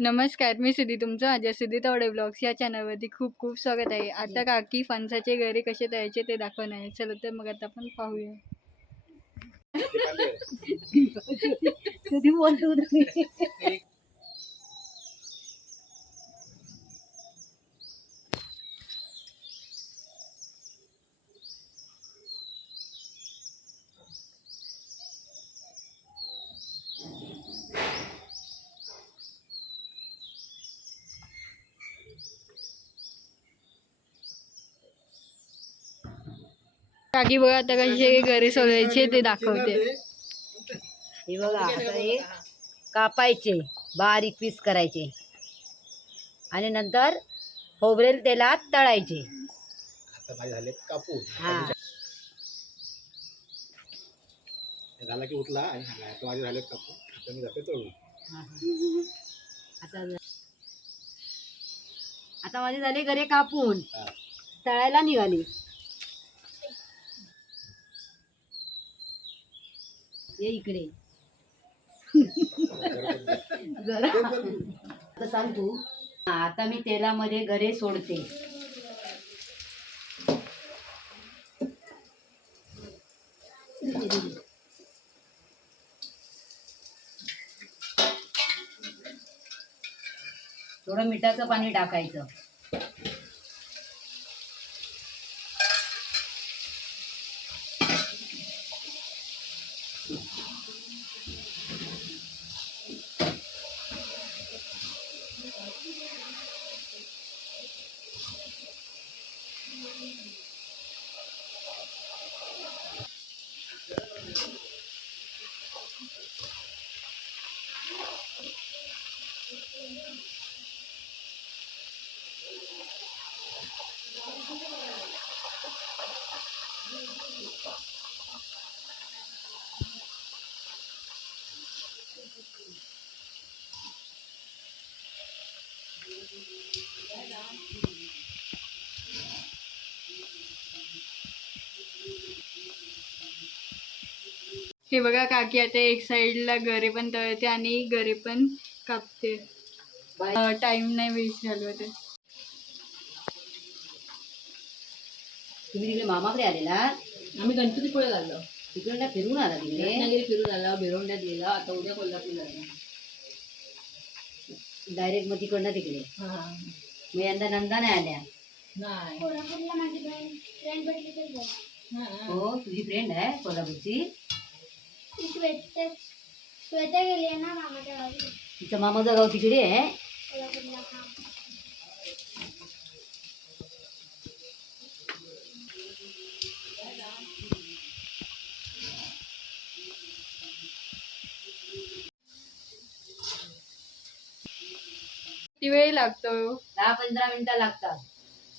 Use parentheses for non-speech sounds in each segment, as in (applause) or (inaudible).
नमस्कार मी सिद्धी तुमचं माझ्या सिद्धी तावडे ब्लॉग्स या चॅनलवरती खूप खूप स्वागत आहे. आता काकी फणसाचे घरी कसे तयायचे ते दाखवणार आहे. चला तर मग आता आपण पाहूया. कधी बोलतो काकी बघा आता कसे घरी सोडायचे ते दाखवते. हे बघा आता हे कापायचे बारीक पीस करायचे. आणि नंतर खोबरेल तेलात तळायचे. आता माझे झाले कापून. हा. झाला की उठला आणि माझे झाले कापून. आता मी जाते तळून. आता आता माझे झाले गरे कापून. तळायला निघाली. ये इकडे. जरा. आता सांग तू. आता मी तेलामध्ये गरे सोडते. थोडं मिठाचं पाणी टाकायचं. हे बघा काकी आता एक साईडला गरे पण तळते आणि गरे पण कापते. टाइम नाही वेस्ट घालवते. तुम्ही तिकडे मामाकडे आलेला? आम्ही गणपतीपुळे आलो तिकडे फिरून आला तिकडे रत्नागिरी फिरून आलो बिरोंड्यात गेला आता उद्या कोल्हापूरला आलो डायरेक्ट मग तिकडनं तिकडे? हा. मग यंदा नंदा नाही आल्या? हा. तुझी फ्रेंड आहे कोल्हापूरची? श्वेता गेली आहे ना मामाच्या गावी. तिचं मामाचं गाव तिकडे आहे? हा किती वेळ लागतो? दहा पंधरा मिनिटं लागतात.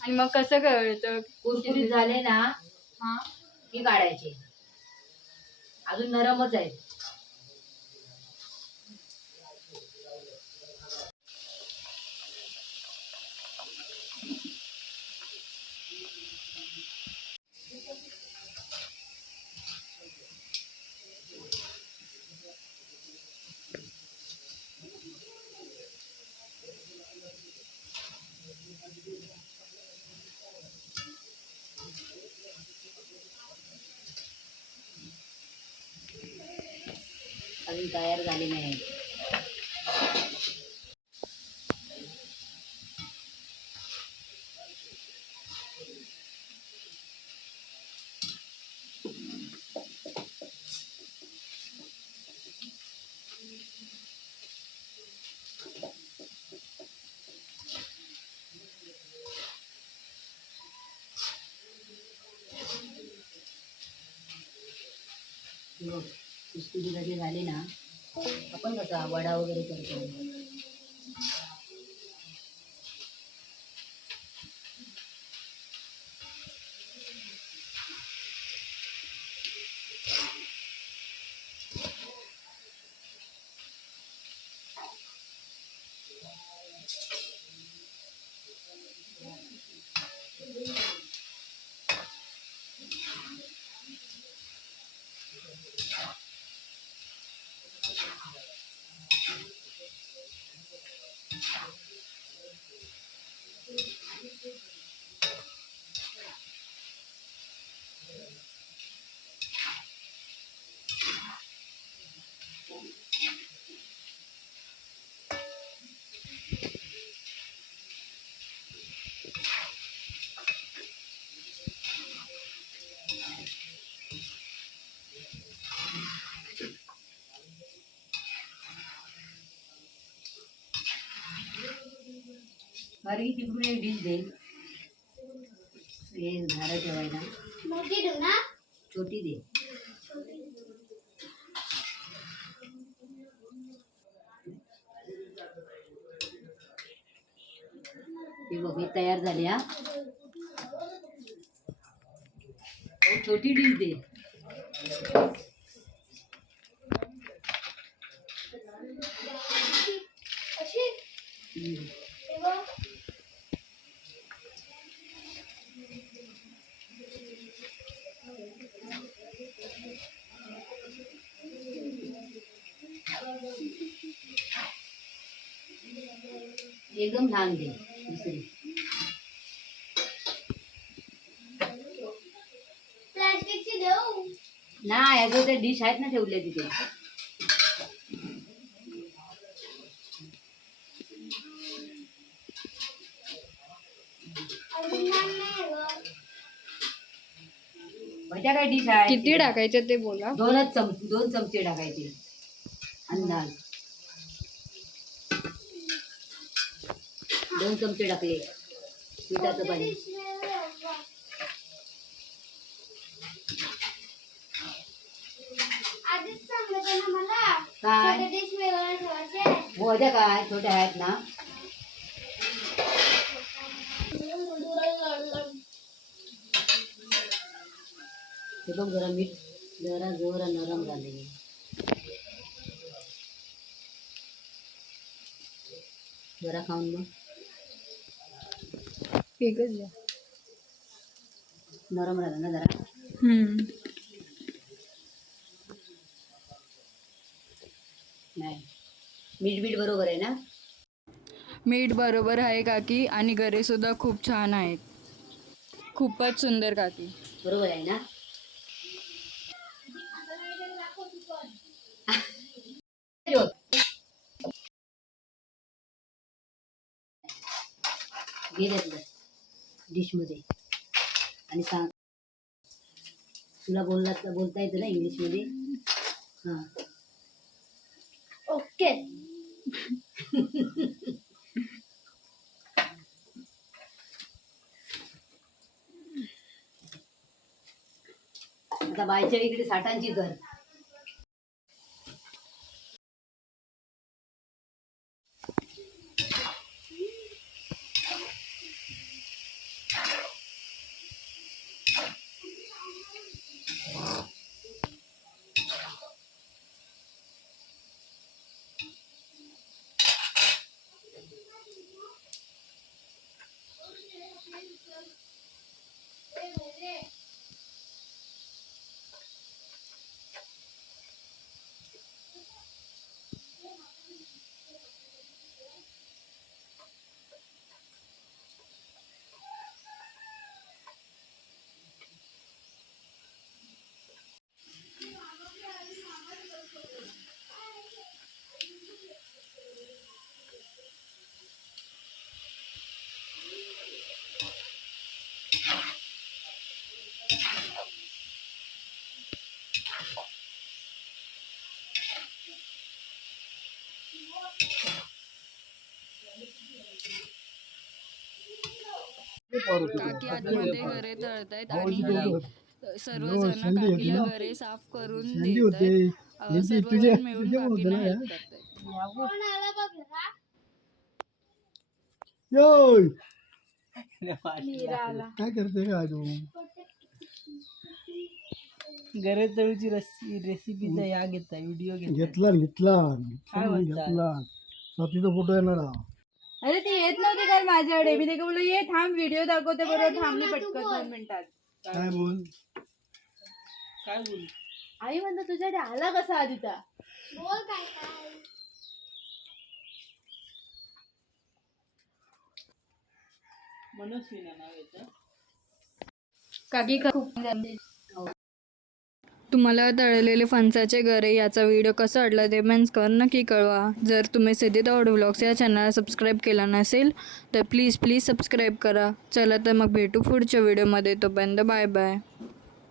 आणि मग कसं कळतं? कुरकुरीत झाले ना हा. की काढायचे. अजून नरमच आहे अजून तयार झाले नाही. कुस्कुरी कसे झाले ना आपण कसा वडा वगैरे करतो. बारीक तिकडून एक डिश दे हे झाडं ठेवायला मोठी देऊ ना छोटी दे ही गोबी तयार झाली हा हो, छोटी डिश दे. एकदम लहान दे. नाही अगं ते डिश आहेत ना ठेवले तिथे. काय डिश आहे किती टाकायचं ते बोला. दोनच चम दोन चमचे टाकायचे. अंदाज. दोन चमचे टाकले. पिठाचं पाणी. काय? मोद्या काय छोट्या आहेत ना. हे बघ जरा मीठ जरा जरा नरम झाले. जरा खाऊन मग एकच द्या नरम ना जरा. हम्म. नाही. मीठ बीठ बरोबर आहे ना? मीठ बरोबर आहे काकी आणि गरे सुद्धा खूप छान आहेत. खूपच सुंदर काकी. बरोबर आहे ना? (laughs) घे त्यातलं. डिशमध्ये. आणि सांग. तुला बोलला बोलता येतं ना इंग्लिशमध्ये? हां. ओके. आता बायच्या इकडे साठांची गर काकी आतमध्ये घरे तळतायत आणि सर्वजण काकीला घरे साफ़ करून देतात. सर्वजण मिळून काकीला हेल्प करतात. कोण आला बघ जरा. योय! काय करते का तू गरे तळूची रेसि रेसिपीचा या घेता व्हिडिओ घेता घेतला. घेतला? घेतला फ़ोटो येणार. अरे ती येत नव्हती काल माझ्याकडे. मी ते बोललो ये थांब व्हिडिओ दाखवते बरोबर थांबले पटकन दोन मिनिटात. काय बोल? काय बोल आई म्हणतो तुझ्याकडे आला कसा आदिता? बोल काय काय. नाव येतं काकी का खूप तुम्हाला तळलेले फणसाचे गरे याचा व्हिडिओ कसा वाटला ते मेन्स कर नक्की कळवा. जर तुम्ही सिद्धित आवड व्लॉग्स या चॅनलला सबस्क्राईब केला नसेल तर प्लीज प्लीज सबस्क्राईब करा. चला तर मग भेटू पुढच्या व्हिडिओमध्ये तोपर्यंत बाय बाय